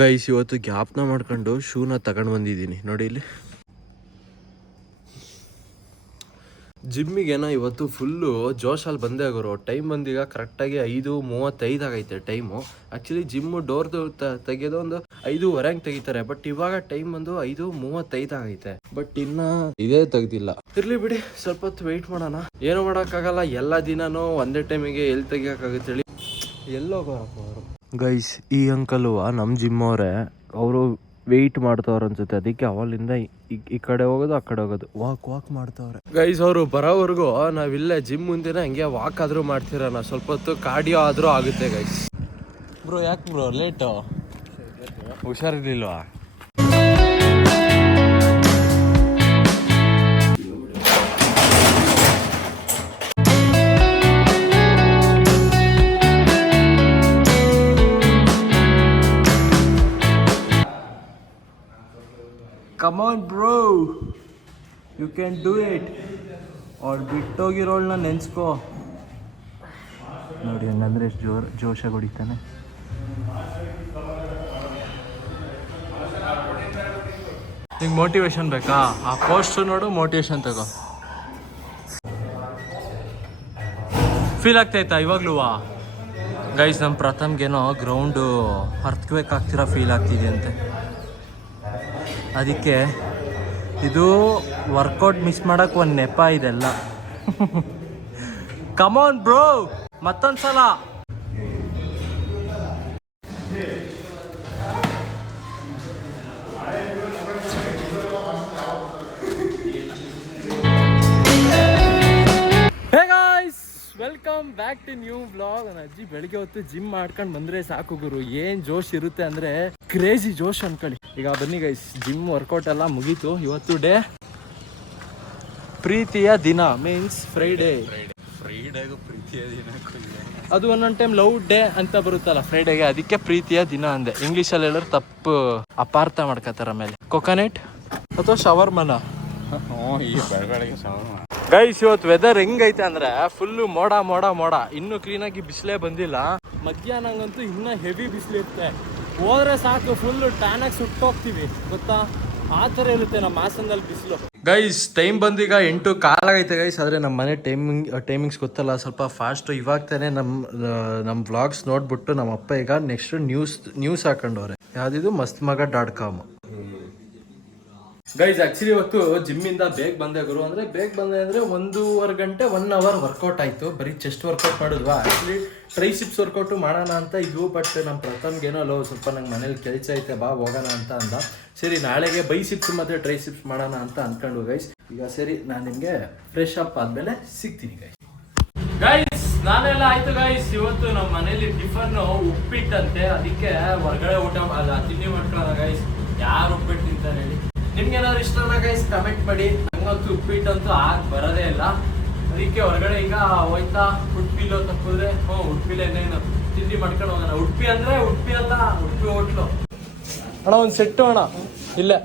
Guys, ಇವತ್ತು ಗ್ಯಾಪ್ನ ಮಾಡ್ಕೊಂಡು ಶೂನ ತಗೊಂಡು ಬಂದಿದ್ದೀನಿ. ನೋಡಿ ಇಲ್ಲಿ. ಜಿಮ್ಮಿಗೇನೋ ಇವತ್ತು ಫುಲ್ಲು ಜೋಶಲ್ಲಿ ಬಂದೇ ಆಗೋರು. ಟೈಮ್ ಬಂದೀಗ ಕರೆಕ್ಟಾಗಿ ಐದು ಮೂವತ್ತೈದು ಆಗೈತೆ ಟೈಮು. ಆ್ಯಕ್ಚುಲಿ ಜಿಮ್ಮು ಡೋರ್ದು ತೆಗೆಯೋದು ಒಂದು ಐದೂವರೆ ಹಂಗೆ ತೆಗಿತಾರೆ. ಬಟ್ ಇವಾಗ ಟೈಮ್ ಬಂದು ಐದು ಮೂವತ್ತೈದು ಆಗೈತೆ. ಬಟ್ ಇನ್ನ ಇದೇ ತೆಗ್ದಿಲ್ಲ. ಇರ್ಲಿ ಬಿಡಿ, ಸ್ವಲ್ಪ ಹೊತ್ತು ವೆಯ್ಟ್ ಮಾಡೋಣ. ಏನು ಮಾಡೋಕ್ಕಾಗಲ್ಲ. ಎಲ್ಲ ದಿನಾನು ಒಂದೇ ಟೈಮಿಗೆ ಎಲ್ಲಿ ತೆಗಿಯೋಕ್ಕಾಗುತ್ತೆ ಹೇಳಿ. ಎಲ್ಲೋಗೋರಪ್ಪ ಅವರು? ಗೈಸ್ ಈ ಅಂಕಲ್ವ ನಮ್ಮ ಜಿಮ್ ಅವರೇ ಅವರು ವೆಯ್ಟ್ ಮಾಡ್ತವ್ರ ಅನ್ಸುತ್ತೆ. ಅದಕ್ಕೆ ಅವಲಿಂದ ಈ- ಈ ಕಡೆ ಹೋಗೋದು ಆ ಕಡೆ ಹೋಗೋದು. Walk walk ಮಾಡ್ತವ್ರೆ. ಗೈಸ್ ಅವರು ಬರೋವರೆಗೂ ನಾವಿಲ್ಲೇ ಜಿಮ್ ಮುಂದಿನ ಹಂಗೆ ವಾಕ್ ಆದ್ರೂ ಮಾಡ್ತಿರೋಣ ಸ್ವಲ್ಪ ಹೊತ್ತು ಕಾರ್ಡಿಯೋ ಆದ್ರೂ ಆಗುತ್ತೆ ಗೈಸ್ ಬ್ರೋ ಯಾಕೆ bro late ಹುಷಾರಿರ್ಲಿಲ್ವಾ? Come on bro you can do it ಅವ್ಳು ಬಿಟ್ಟೋಗಿರೋಳನ್ನ ನೆನ್ಸ್ಕೋ. ನೋಡಿ ಹಂಗಂದ್ರೆ ಎಷ್ಟು ಜೋರ್ ಜೋಶಾಗಿ ಹೊಡಿತಾನೆ. ನಿಂಗೆ ಮೋಟಿವೇಶನ್ ಬೇಕಾ? ಆ ಪೋಸ್ಟ್ ನೋಡು ಮೋಟಿವೇಶನ್ ತಗೋ. ಫೀಲ್ ಆಗ್ತಾಯ್ತಾ ಇವಾಗ್ಲೂ? ಗೈಸ್ ನಮ್ಮ ಪ್ರಥಮ್ಗೇನೋ ಗ್ರೌಂಡು ಹರ್ತ್ಬೇಕಾಗ್ತಿರೋ ಫೀಲ್ ಆಗ್ತಿದೆ ಅಂತೆ. ಅದಕ್ಕೆ ಇದು ವರ್ಕೌಟ್ ಮಿಸ್ ಮಾಡಕ್ ಒಂದು ನೆಪ ಇದೆಲ್ಲ. ಕಮೋನ್ ಬ್ರೋ ಮತ್ತೊಂದ್ಸಲ. ಟು ನ್ಯೂ ಬ್ಲಾಗ್ ನನ್ನ ಅಜ್ಜಿ ಬೆಳಿಗ್ಗೆ ಹೊತ್ತು ಜಿಮ್ ಮಾಡ್ಕೊಂಡು ಬಂದ್ರೆ ಸಾಕು ಗುರು. ಏನ್ ಜೋಶ್ ಇರುತ್ತೆ ಅಂದ್ರೆ ಕ್ರೇಜಿ ಜೋಶ್ ಅನ್ಕೊಳ್ಳಿ. ಈಗ ಬನ್ನಿ ಗೈಸ್ ಜಿಮ್ ವರ್ಕೌಟ್ ಎಲ್ಲ ಮುಗೀತು. ಇವತ್ತು ಡೇ ಪ್ರೀತಿಯ ದಿನ ಮೀನ್ಸ್ ಫ್ರೈಡೇ ಅದು ಒಂದೊಂದು ಟೈಮ್ ಲವ್ ಡೇ ಅಂತ ಬರುತ್ತಲ್ಲ ಫ್ರೈಡೇಗೆ ಅದಕ್ಕೆ ಪ್ರೀತಿಯ ದಿನ ಅಂದೆ. ಇಂಗ್ಲೀಷಲ್ಲಿ ಹೇಳೋರು ತಪ್ಪು ಅಪಾರ್ಥ ಮಾಡ್ಕೋತಾರ ಆಮೇಲೆ. ಕೊಕೊನೆಟ್ ಅಥವಾ ಶವರ್ಮನ ಗೈಸ್ ಇವತ್ತು ವೆದರ್ ಹೆಂಗೈತೆ ಅಂದ್ರೆ ಫುಲ್ಲು ಮೋಡ ಮೋಡ ಮೋಡ. ಇನ್ನು ಕ್ಲೀನಾಗಿ ಬಿಸಿಲೇ ಬಂದಿಲ್ಲ. ಮಧ್ಯಾಹ್ನಂಗಂತೂ ಇನ್ನ ಹೆವಿ ಬಿಸಿಲಿರುತ್ತೆ ಹೋದ್ರೆ ಸಾಕು ಫುಲ್ ಟ್ಯಾನಾಗಿ ಸುಟ್ಟೋಗ್ತೀವಿ ಗೊತ್ತಾ? ಆ ಥರ ಇರುತ್ತೆ ನಮ್ಮ ಹಾಸನದಲ್ಲಿ ಬಿಸಿಲು. ಗೈಸ್ ಟೈಮ್ ಬಂದೀಗ ಎಂಟು ಕಾಲಾಗೈತೆ ಗೈಸ್ ಆದರೆ ನಮ್ಮ ಮನೆ ಟೈಮಿಂಗ್ ಟೈಮಿಂಗ್ಸ್ ಗೊತ್ತಲ್ಲ. ಸ್ವಲ್ಪ ಫಾಸ್ಟು ಇವಾಗ ತಾನೇ ನಮ್ಮ ನಮ್ಮ ವ್ಲಾಗ್ಸ್ ನೋಡ್ಬಿಟ್ಟು ನಮ್ಮ ಅಪ್ಪ ಈಗ ನೆಕ್ಸ್ಟ್ ನ್ಯೂಸ್ ನ್ಯೂಸ್ ಹಾಕೊಂಡವ್ರೆ. ಯಾವುದಿದು? ಮಸ್ತ್ ಮಗ ಡಾಟ್ ಕಾಮ್ ಗೈಸ್ ಆಕ್ಚುಲಿ ಇವತ್ತು ಜಿಮ್ಮಿಂದ ಬೇಗ ಬಂದೆ ಗುರು. ಅಂದ್ರೆ ಬೇಗ ಬಂದೆ ಅಂದ್ರೆ ಒಂದೂವರೆ ಗಂಟೆ ಒನ್ ಅವರ್ ವರ್ಕೌಟ್ ಆಯ್ತು. ಬರೀ ಚೆಸ್ಟ್ ವರ್ಕೌಟ್ ಮಾಡಿದ್ವಾ? ಆಕ್ಚುಲಿ ಟ್ರೈಸಿಪ್ಸ್ ವರ್ಕೌಟ್ ಮಾಡೋಣ ಅಂತ ಇದು ಬಟ್ ನಮ್ಮ ಪ್ರಥಮ್ಗೇನೋ ಅಲ್ಲೋ, ಸ್ವಲ್ಪ ನಂಗೆ ಮನೇಲಿ ಕೆಲಸ ಐತೆ, ಬಾ, ಹೋಗೋಣ ಅಂತ ಅಂದ. ಸರಿ, ನಾಳೆಗೆ ಬೈಸಿಪ್ಸ್ ಮತ್ತೆ ಟ್ರೈಸಿಪ್ಸ್ ಮಾಡೋಣ ಅಂತ ಅಂದ್ಕೊಂಡು ಗೈಸ್ ಈಗ ಸರಿ, ನಾನು ನಿಮಗೆ ಫ್ರೆಶ್ ಅಪ್ ಆದ್ಮೇಲೆ ಸಿಗ್ತೀನಿ ಗೈಸ್ ಗೈಸ್ ನಾನೆಲ್ಲ ಆಯ್ತು ಗೈಸ್ ಇವತ್ತು ನಮ್ಮ ಮನೇಲಿ ಟಿಫನ್ ಉಪ್ಪಿಟ್ಟಂತೆ. ಅದಕ್ಕೆ ಹೊರಗಡೆ ಊಟ ತಿಂಡಿ ಮಾಡ್ಕೊಳ್ಳೋಣ ಗೈಸ್ ಯಾರು ಉಪ್ಪಿಟ್ಟು ತಿಂತಾರೆ ಹೇಳಿ. ನಿಮ್ಗೆ ಏನಾದ್ರು ಇಷ್ಟನ ಗೈಸ್ ಕಮೆಂಟ್ ಮಾಡಿ. ನಂಗಂತೂ ಉಪ್ಪಿಟ್ಟಂತೂ ಆಗ ಬರೋದೇ ಇಲ್ಲ. ಅದಕ್ಕೆ ಹೊರಗಡೆ ಈಗ ಹೋಯ್ತಾ ಉಡುಪಿಲೋ ತಪ್ಪಿದ್ರೆ ಹ್ಞೂ ಉಡುಪಿಲೇ ಏನೇನು ತಿಂಡಿ ಮಾಡ್ಕೊಂಡು ಹೋಗೋಣ. ಉಡುಪಿ ಅಂದ್ರೆ ಉಡುಪಿ ಅಲ್ಲ ಉಡುಪಿ ಹೋಟ್ಲು. ಅಣ್ಣ, ಒಂದು ಸೆಟ್ಟು ಅಣ್ಣ. ಇಲ್ಲೇ.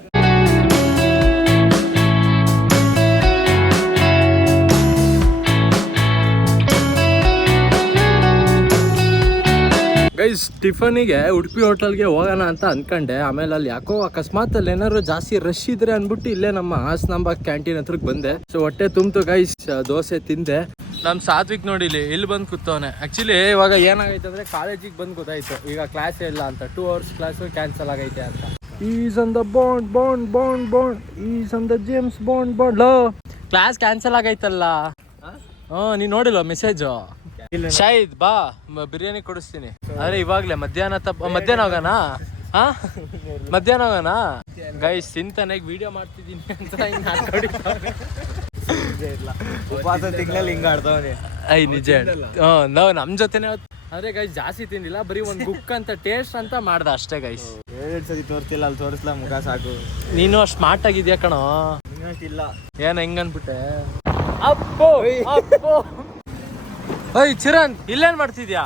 ಗೈಸ್ ಟಿಫನಿಗೆ ಉಡುಪಿ ಹೋಟೆಲ್ಗೆ ಹೋಗೋಣ ಅಂತ ಅಂದ್ಕೊಂಡೆ ಆಮೇಲೆ ಅಲ್ಲಿ ಯಾಕೋ ಅಕಸ್ಮಾತ್ ಅಲ್ಲಿ ಏನಾದ್ರು ಜಾಸ್ತಿ ರಶ್ ಇದ್ರೆ ಅಂದ್ಬಿಟ್ಟು ಇಲ್ಲೇ ನಮ್ಮ ಹಾಸನಾಂಬ ಕ್ಯಾಂಟೀನ್ ಹತ್ರಕ್ಕೆ ಬಂದೆ. ಸೊ ಹೊಟ್ಟೆ ತುಂಬಿತು ಗೈಸ್ ದೋಸೆ ತಿಂದೆ. ನಮ್ ಸಾತ್ವಿಕ್ ನೋಡಿ ಇಲ್ಲಿ ಇಲ್ಲಿ ಬಂದು ಕೂತವನೆ. ಆ್ಯಕ್ಚುಲಿ ಇವಾಗ ಏನಾಗೈತೆ ಅಂದ್ರೆ ಕಾಲೇಜಿಗೆ ಬಂದು ಗೊತ್ತಾಯ್ತು. ಈಗ ಕ್ಲಾಸ್ ಇಲ್ಲ ಅಂತ. ಟೂ ಅವರ್ಸ್ ಕ್ಲಾಸ್ ಕ್ಯಾನ್ಸಲ್ ಆಗೈತೆ ಅಂತ. Is on the bond bond bond bond is on the James Bond bond class cancel ಆಗೈತಲ್ಲ? ಹ್ಞೂ ನೀನು ನೋಡಿಲ್ವ ಮೆಸೇಜು ಶಾಹಿದ್ ಬಾ ಬಿರಿಯಾನಿ ಕೊಡಿಸ್ತೀನಿ. ಅರೆ ಇವಾಗ್ಲೇ ಮಧ್ಯಾಹ್ನ ತಪ್ಪ ಮಧ್ಯಾಹ್ನ ಹೋಗೋಣ ಹಾ ಮಧ್ಯಾಹ್ನ ಹೋಗೋಣ ಗೈಸ್ ತಿಂತಾನೆ ವಿಡಿಯೋ ಮಾಡ್ತಿದ್ದೀನಿ ಅಂತ ಹಿಂಗ್ ಹಾಕ್ಕೊಂಡಿದ್ದವ್ನೆ. ಉಪವಾಸ ತಿಂಗಳಲ್ಲಿ ಹಿಂಗ ಐ ನಿಜ. ನಾವ್ ನಮ್ ಜೊತೆನೆ ಅರೆ ಅಂದ್ರೆ ಗೈಸ್ ಜಾಸ್ತಿ ತಿನ್ನಿಲ್ಲ ಬರೀ ಒಂದ್ ಗುಕ್ ಅಂತ ಟೇಸ್ಟ್ ಅಂತ ಮಾಡ್ದ ಅಷ್ಟೇ ಗೈಸ್ ಎರಡ್ ಸತಿ ತೋರಿಸ್ತಿಲ್ಲ ಅಲ್ಲಿ ತೋರಿಸ್ಲಾ ಮುಖ ಸಾಕು. ನೀನು ಸ್ಮಾರ್ಟ್ ಆಗಿದ್ಯಾ ಕಣೋ? ಇಲ್ಲ ಏನ ಹೆಂಗ ಅನ್ಬಿಟ್ಟೆ? ಅಪ್ಪೋ ಅಪ್ಪೋ. ಓಯ್ ಚಿರಣ್ ಇಲ್ಲೇನ್ ಮಾಡ್ತಿದ್ಯಾ?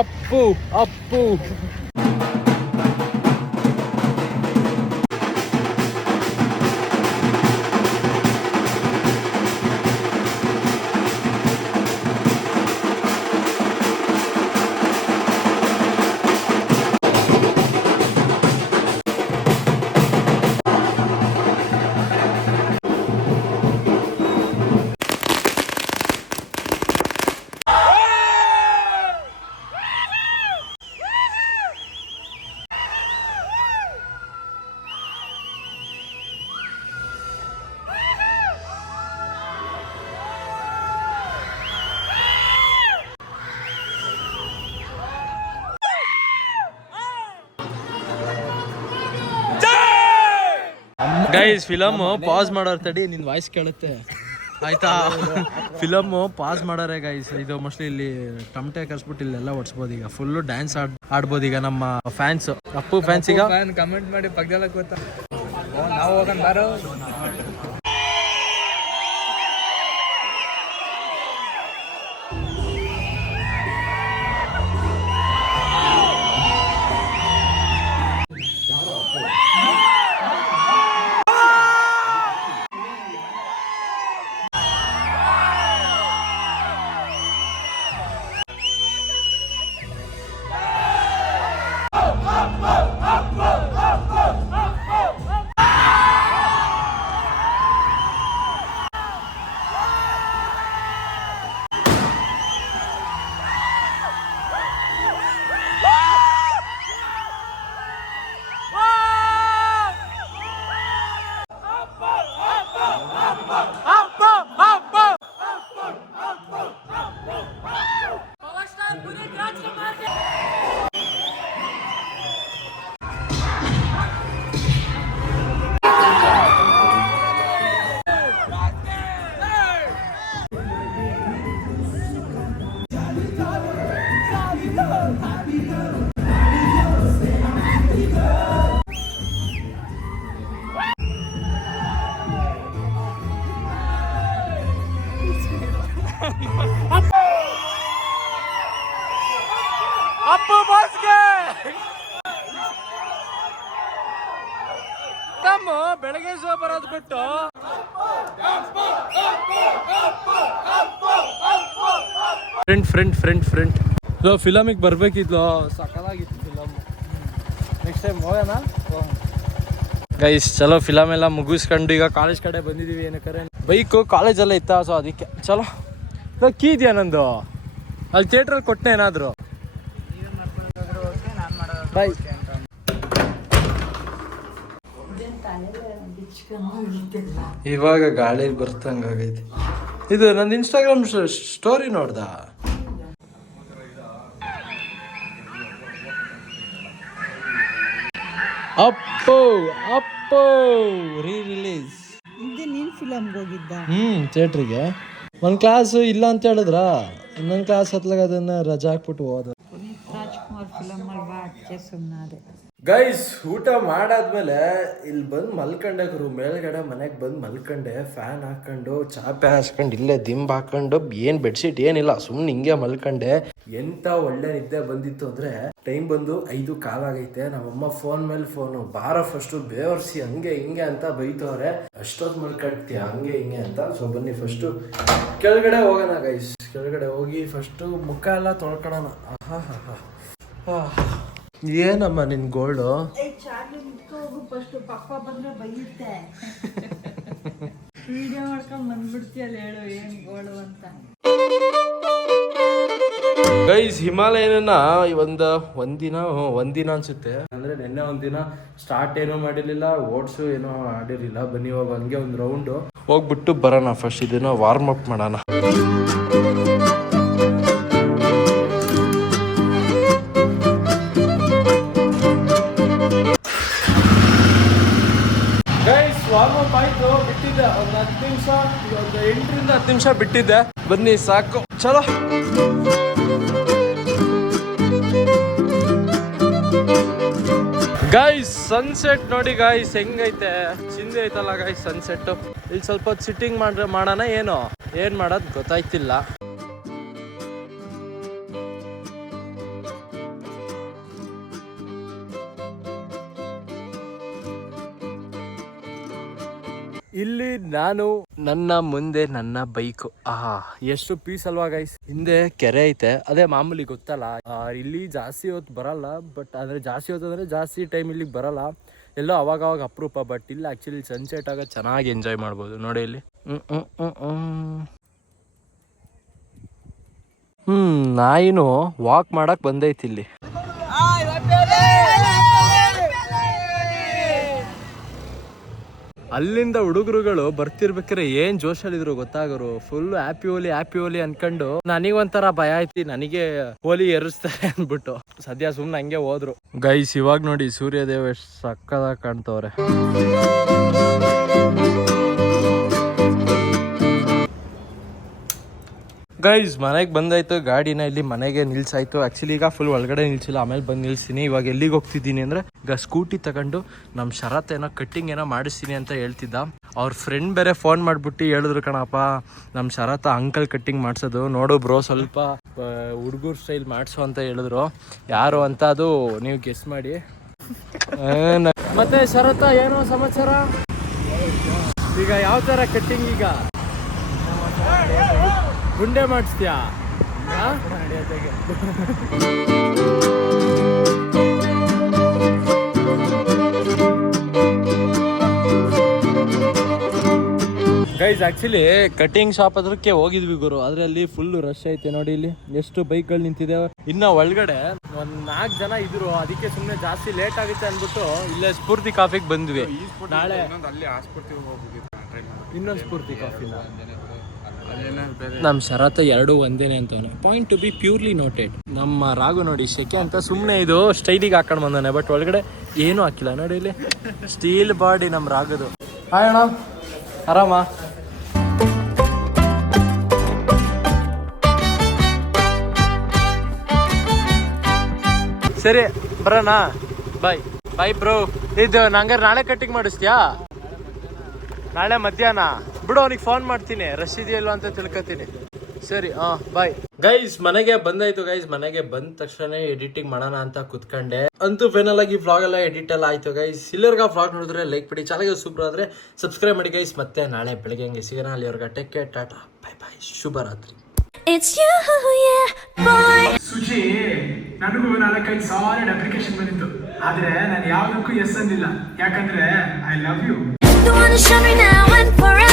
Appu Appu. Guys film pass ಮಾಡೋರ್ ತಡಿ ನಿನ್ ವಾಯ್ಸ್ ಕೇಳುತ್ತೆ. ಆಯ್ತಾ? ಫಿಲಮ್ ಪಾಸ್ ಮಾಡಾರೆ ಗೈಸ್ ಇದು ಮೋಸ್ಟ್ಲಿ ಇಲ್ಲಿ ಟಮಟೆ ಕರ್ಸ್ಬಿಟ್ಟು ಇಲ್ಲೆಲ್ಲ ಒಡ್ಸ್ಬೋದು ಈಗ. ಫುಲ್ ಡ್ಯಾನ್ಸ್ ಆಡ್ ಆಡ್ಬೋದು ಈಗ ನಮ್ಮ ಫ್ಯಾನ್ಸ್ ಅಪ್ಪು ಫ್ಯಾನ್ಸ್ ಈಗ? ಕಮೆಂಟ್ ಮಾಡಿ ಪಕ್ಕದಲ್ಲ ಗೊತ್ತಾ? ನಾವು ಹೋಗೋಣ ಅಪ್ಪು ಬಾಸ್ಗೆ! ತಮ್ಮ ಬೆಳಗ್ಗೆ ಶೋ ಬರೋದು ಬಿಟ್ಟು friend friend friend friend so ಫಿಲಮಿಗೆ ಬರ್ಬೇಕಿದ್ಲು ಸಕಲಾಗಿತ್ತು ಫಿಲಮ್. ನೆಕ್ಸ್ಟ್ ಟೈಮ್ ಹೋಗೋಣ? ಗೈಸ್ ಚಲೋ ಫಿಲಮ್ ಎಲ್ಲ ಮುಗಿಸ್ಕೊಂಡು ಈಗ ಕಾಲೇಜ್ ಕಡೆ ಬಂದಿದ್ದೀವಿ ಏನಕ್ಕಾರೆ ಬೈಕು ಕಾಲೇಜಲ್ಲೇ ಇತ್ತ? ಸೊ ಅದಕ್ಕೆ ಚಲೋ. ಕೀ ಇದೆಯಾ ನಂದು? ಅಲ್ಲಿ ಥಿಯೇಟ್ರಲ್ಲಿ ಕೊಟ್ಟನೆ ಏನಾದರೂ? ಬಾಯ್ ಇವಾಗ ಗಾಳಿ ಬರ್ತಂಗಾಗೈತಿ ಇದು ನನ್ನ ಇನ್ಸ್ಟಾಗ್ರಾಮ್ ಸ್ಟೋರಿ ನೋಡ್ದ? ಅಪ್ಪೋ ಅಪ್ಪೋ ರೀ ರಿಲೀಸ್ ಇದು ನೀನ್ ಫಿಲಮ್ಗೆ ಹೋಗಿದ್ದ? ಹ್ಮ್ ಥಿಯೇಟ್ರಿಗೆ ಒಂದು ಕ್ಲಾಸ್ ಇಲ್ಲ ಅಂತ ಹೇಳಿದ್ರ? ಇನ್ನೊಂದು ಕ್ಲಾಸ್ ಹತ್ಲಾಗ ಅದನ್ನ ರಜಾ ಹಾಕ್ಬಿಟ್ಟು ಹೋದ ಪುನೀತ್ ರಾಜ್ಕುಮಾರ್ ಫಿಲಮ್ ಅಲ್ವಾ ಗೈಸ್ ಊಟ ಮಾಡಾದ್ಮೇಲೆ ಇಲ್ಲಿ ಬಂದು ಮಲ್ಕೊಂಡೆ ಗುರು. ಮೇಲ್ಗಡೆ ಮನೆಗೆ ಬಂದು ಮಲ್ಕೊಂಡೆ. ಫ್ಯಾನ್ ಹಾಕೊಂಡು, ಚಾಪೆ ಹಾಸ್ಕೊಂಡು, ಇಲ್ಲೇ ದಿಂಬ್ ಹಾಕೊಂಡು, ಏನು ಬೆಡ್ಶೀಟ್ ಏನಿಲ್ಲ ಸುಮ್ಮನೆ ಹಿಂಗೆ ಮಲ್ಕೊಂಡೆ. ಎಂತ ಒಳ್ಳೆ ನಿದ್ದೆ ಬಂದಿತ್ತು ಅಂದ್ರೆ ಟೈಮ್ ಬಂದು ಐದು ಕಾಲಾಗೈತೆ ನಮ್ಮಮ್ಮ ಫೋನ್ ಮೇಲೆ ಫೋನು ಬಾರ ಫಸ್ಟು ಬೇವರ್ಸಿ, ಹಂಗೆ ಹಿಂಗೆ ಅಂತ ಬೈತವ್ರೆ. ಅಷ್ಟೊತ್ತು ಮಲ್ಕೊಳ್ತೀಯ ಹಂಗೆ ಹಿಂಗೆ ಅಂತ. ಸೊ ಬನ್ನಿ ಫಸ್ಟು ಕೆಳಗಡೆ ಹೋಗೋಣ ಗೈಸ್ ಕೆಳಗಡೆ ಹೋಗಿ ಫಸ್ಟು ಮುಖ ಎಲ್ಲ ತೊಳ್ಕೊಳ್ಳೋಣ ಆಹಾ ಏನಮ್ಮ ನಿನ್ ಗೋಲ್ಡು ವಿಡಿಯೋ ಮಾಡ್ಕೊಂಡ್ ಬಂದ್ಬಿಡ್ತೀಯಲ್ಲ ಹೇಳು ಏನ್ ಗೋಳು ಅಂತ. ಗೈಸ್ ಹಿಮಾಲಯನ ಒಂದ ಒಂದಿನ ಒಂದಿನ ಅನ್ಸುತ್ತೆ. ಅಂದ್ರೆ ನಿನ್ನೆ ಒಂದಿನ ಸ್ಟಾರ್ಟ್ ಏನೋ ಮಾಡಿರ್ಲಿಲ್ಲ ಓಟ್ಸ್ ಏನೋ ಆಡಿರ್ಲಿಲ್ಲ. ಬನ್ನಿ ಇವಾಗ ಹಂಗೆ ಒಂದು ರೌಂಡು ಹೋಗ್ಬಿಟ್ಟು ಬರೋಣ ಫಸ್ಟ್ ಇದನ್ನ ವಾರ್ಮ್ ಅಪ್ ಮಾಡೋಣ. ಹತ್ತು ನಿಮಿಷ ಬಿಟ್ಟಿದ್ದೆ. ಬನ್ನಿ, ಸಾಕು. ಚಲೋ. ಗಾಯ್ಸ್ ಸನ್ಸೆಟ್ ನೋಡಿ ಗಾಯ್ಸ್ ಹೆಂಗೈತೆ? ಚಿಂದೆ ಐತಲ್ಲ ಗಾಯ್ಸ್ ಸನ್ಸೆಟ್ ಇಲ್ಲಿ ಸ್ವಲ್ಪ ಸಿಟ್ಟಿಂಗ್ ಮಾಡ್ರೆ ಮಾಡೋಣ, ಏನೋ? ಏನ್ ಮಾಡೋದು ಗೊತ್ತಾಯ್ತಿಲ್ಲ. ನಾನು. ನನ್ನ ಮುಂದೆ ನನ್ನ ಬೈಕ್. ಆಹಾ, ಎಷ್ಟು ಪೀಸ್ ಅಲ್ವಾ ಗೈಸ್ ಹಿಂದೆ ಕೆರೆ ಐತೆ. ಅದೇ ಮಾಮೂಲಿ ಗೊತ್ತಲ್ಲ. ಇಲ್ಲಿ ಜಾಸ್ತಿ ಹೊತ್ತು ಬರಲ್ಲ ಬಟ್ ಅಂದ್ರೆ ಜಾಸ್ತಿ ಹೊತ್ತು ಅಂದ್ರೆ ಜಾಸ್ತಿ ಟೈಮ್ ಇಲ್ಲಿಗೆ ಬರಲ್ಲ. ಎಲ್ಲೋ ಅವಾಗ ಅವಾಗ ಅಪರೂಪ ಬಟ್ ಇಲ್ಲಿ ಆಕ್ಚುಲಿ ಸನ್ಸೆಟ್ ಆಗ ಚೆನ್ನಾಗಿ ಎಂಜಾಯ್ ಮಾಡ್ಬೋದು. ನೋಡಿ ಇಲ್ಲಿ. ಹ್ಮ್ ನಾಯಿನು ವಾಕ್ ಮಾಡಕ್ ಬಂದೈತಿ ಇಲ್ಲಿ. ಅಲ್ಲಿಂದ ಹುಡುಗರುಗಳು ಬರ್ತಿರ್ಬೇಕಾರೆ ಏನ್ ಜೋಶಲ್ಲಿದ್ರು ಗೊತ್ತಾಗರು? Full happy Holi happy Holi ಅನ್ಕೊಂಡು ನನಗೊಂಥರ ಭಯ ಐತಿ ನನಗೆ ಹೋಲಿ ಎರಿಸ್ತಾರೆ ಅನ್ಬಿಟ್ಟು. ಸದ್ಯ ಸುಮ್ಮನೆ ಹಂಗೆ ಹೋದ್ರು. ಗೈಸ್ ಇವಾಗ ನೋಡಿ ಸೂರ್ಯದೇವ ಎಷ್ಟು ಸಕ್ಕದಾಗ ಕಾಣ್ತವ್ರೆ. ಗೈಸ್ ಮನೆಗೆ ಬಂದಾಯ್ತು, ಗಾಡಿನ ಇಲ್ಲಿ ಮನೆಗೆ ನಿಲ್ಸಾಯ್ತು. ಆಕ್ಚುಲಿ ಈಗ ಫುಲ್ ಒಳಗಡೆ ನಿಲ್ಸಿಲ್ಲ, ಆಮೇಲೆ ಬಂದು ನಿಲ್ಸಿನಿ. ಇವಾಗ ಎಲ್ಲಿಗೆ ಹೋಗ್ತಿದ್ದೀನಿ ಅಂದ್ರೆ ಈಗ ಸ್ಕೂಟಿ ತಗೊಂಡು ನಮ್ಮ ಶರತ್ ಏನೋ ಕಟ್ಟಿಂಗ್ ಏನೋ ಮಾಡಿಸ್ತೀನಿ ಅಂತ ಹೇಳ್ತಿದ್ದ. ಅವ್ರ ಫ್ರೆಂಡ್ ಬೇರೆ ಫೋನ್ ಮಾಡ್ಬಿಟ್ಟು ಹೇಳಿದ್ರು, ಕಣಪ್ಪ ನಮ್ಮ ಶರತ್ ಅಂಕಲ್ ಕಟ್ಟಿಂಗ್ ಮಾಡಿಸೋದು. ನೋಡು ಬ್ರೋ ಸ್ವಲ್ಪ ಹುಡುಗರು ಸ್ಟೈಲ್ ಮಾಡಿಸು ಅಂತ ಹೇಳಿದ್ರು. ಯಾರು ಅಂತ ಅದು ನೀವು ಗೆಸ್ ಮಾಡಿ. ಮತ್ತೆ ಶರತ್ ಏನೋ ಸಮಾಚಾರ? ಈಗ ಯಾವ ತರ ಕಟ್ಟಿಂಗ್ ಈಗ? ಗುಂಡೆ ಮಾಡಿಸ್ತೀಯಾ? ಗೈಸ್ ಆಕ್ಚುಲಿ ಕಟಿಂಗ್ ಶಾಪ್ ಅದಕ್ಕೆ ಹೋಗಿದ್ವಿ ಗುರು. ಆದ್ರೆ ಅಲ್ಲಿ ಫುಲ್ ರಶ್ ಐತೆ ನೋಡಿ ಇಲ್ಲಿ. ಎಷ್ಟು ಬೈಕ್ಗಳು ನಿಂತಿದೆ ಇನ್ನ ಒಳಗಡೆ ಒಂದ್ ನಾಲ್ಕು ಜನ ಇದ್ರು. ಅದಕ್ಕೆ ಸುಮ್ಮನೆ ಜಾಸ್ತಿ ಲೇಟ್ ಆಗುತ್ತೆ ಅಂದ್ಬಿಟ್ಟು ಇಲ್ಲೇ ಸ್ಫೂರ್ತಿ ಕಾಫಿಗೆ ಬಂದ್ವಿ. ನಾಳೆ ಇನ್ನೊಂದು ಸ್ಫೂರ್ತಿ ಕಾಫಿನ ನಮ್ಮ ಶರತ್ ಎರಡು ಒಂದೇನೆ ಅಂತವನೆ. Point to be purely noted ನಮ್ಮ ರಾಗು ನೋಡಿ ಶೆಕೆ ಅಂತ ಸುಮ್ಮನೆ ಇದು ಸ್ಟೈಲಿಗೆ ಹಾಕೊಂಡು ಬಂದಾನೆ ಬಟ್ ಒಳಗಡೆ ಏನೂ ಹಾಕಿಲ್ಲ. ನೋಡಿ ಇಲ್ಲಿ ಸ್ಟೀಲ್ ಬಾಡಿ ನಮ್ಮ ರಾಗದು ಹಾಯ್ ಅಣ್ಣ. ಆರಾಮ? ಸರಿ, ಬರೋಣ. ಬಾಯ್ ಬಾಯ್ ಬ್ರೋ ಇದು ನಂಗಾರೆ ನಾಳೆ ಕಟ್ಟಿಂಗ್ ಮಾಡಿಸ್ತೀಯಾ? ನಾಳೆ ಮಧ್ಯಾಹ್ನ? ಬಿಡು ಅವ್ನಿಗೆ ಫೋನ್ ಮಾಡ್ತೀನಿ. ರಶ್ ಇದೆಯಲ್ಲ ಅಂತ ತಿಳ್ಕೊತೀನಿ. ಸರಿ ಹಾ ಬಾಯ್ ಗೈಸ್ ಮನೆಗೆ ಬಂದಾಯ್ತು ಗೈಸ್ ಮನೆಗೆ ಬಂದ ತಕ್ಷಣ ಎಡಿಟಿಂಗ್ ಮಾಡೋಣ ಅಂತ ಕುತ್ಕೊಂಡೆ. ಅಂತೂ ಫೈನಲ್ ಆಗಿ ವ್ಲಾಗ್ ಎಲ್ಲ ಎಡಿಟ್ ಎಲ್ಲ ಆಯ್ತು ಗೈಸ್ ಇಲ್ಲರ್ಗ ವ್ಲಾಗ್ ನೋಡಿದ್ರೆ ಲೈಕ್ ಬಿಡಿ ಚಾಲಾಗ ಸೂಪರ್ ಆದ್ರೆ ಸಬ್ಸ್ಕ್ರೈಬ್ ಮಾಡಿ ಗೈಸ್ ಮತ್ತೆ ನಾಳೆ ಬೆಳಗ್ಗೆ ಹಂಗೆ ಸಿಗೋಣ. ಅಲ್ಲಿವರೆಗೆ take care tata. Bye bye ಶುಭರಾತ್ರಿ. It's you, yeah, boy. Suji ನನಗೂ ನಾಲ್ಕೈದು ಸಾಲಿಡ್ ಅಪ್ಲಿಕೇಶನ್ ಬಂದಿತ್ತು. ಆದ್ರೆ ನಾನು ಯಾವುದಕ್ಕೂ ಎಸ್ ಅಂದಿಲ್ಲ ಯಾಕಂದ್ರೆ ಐ ಲವ್ ಯು now?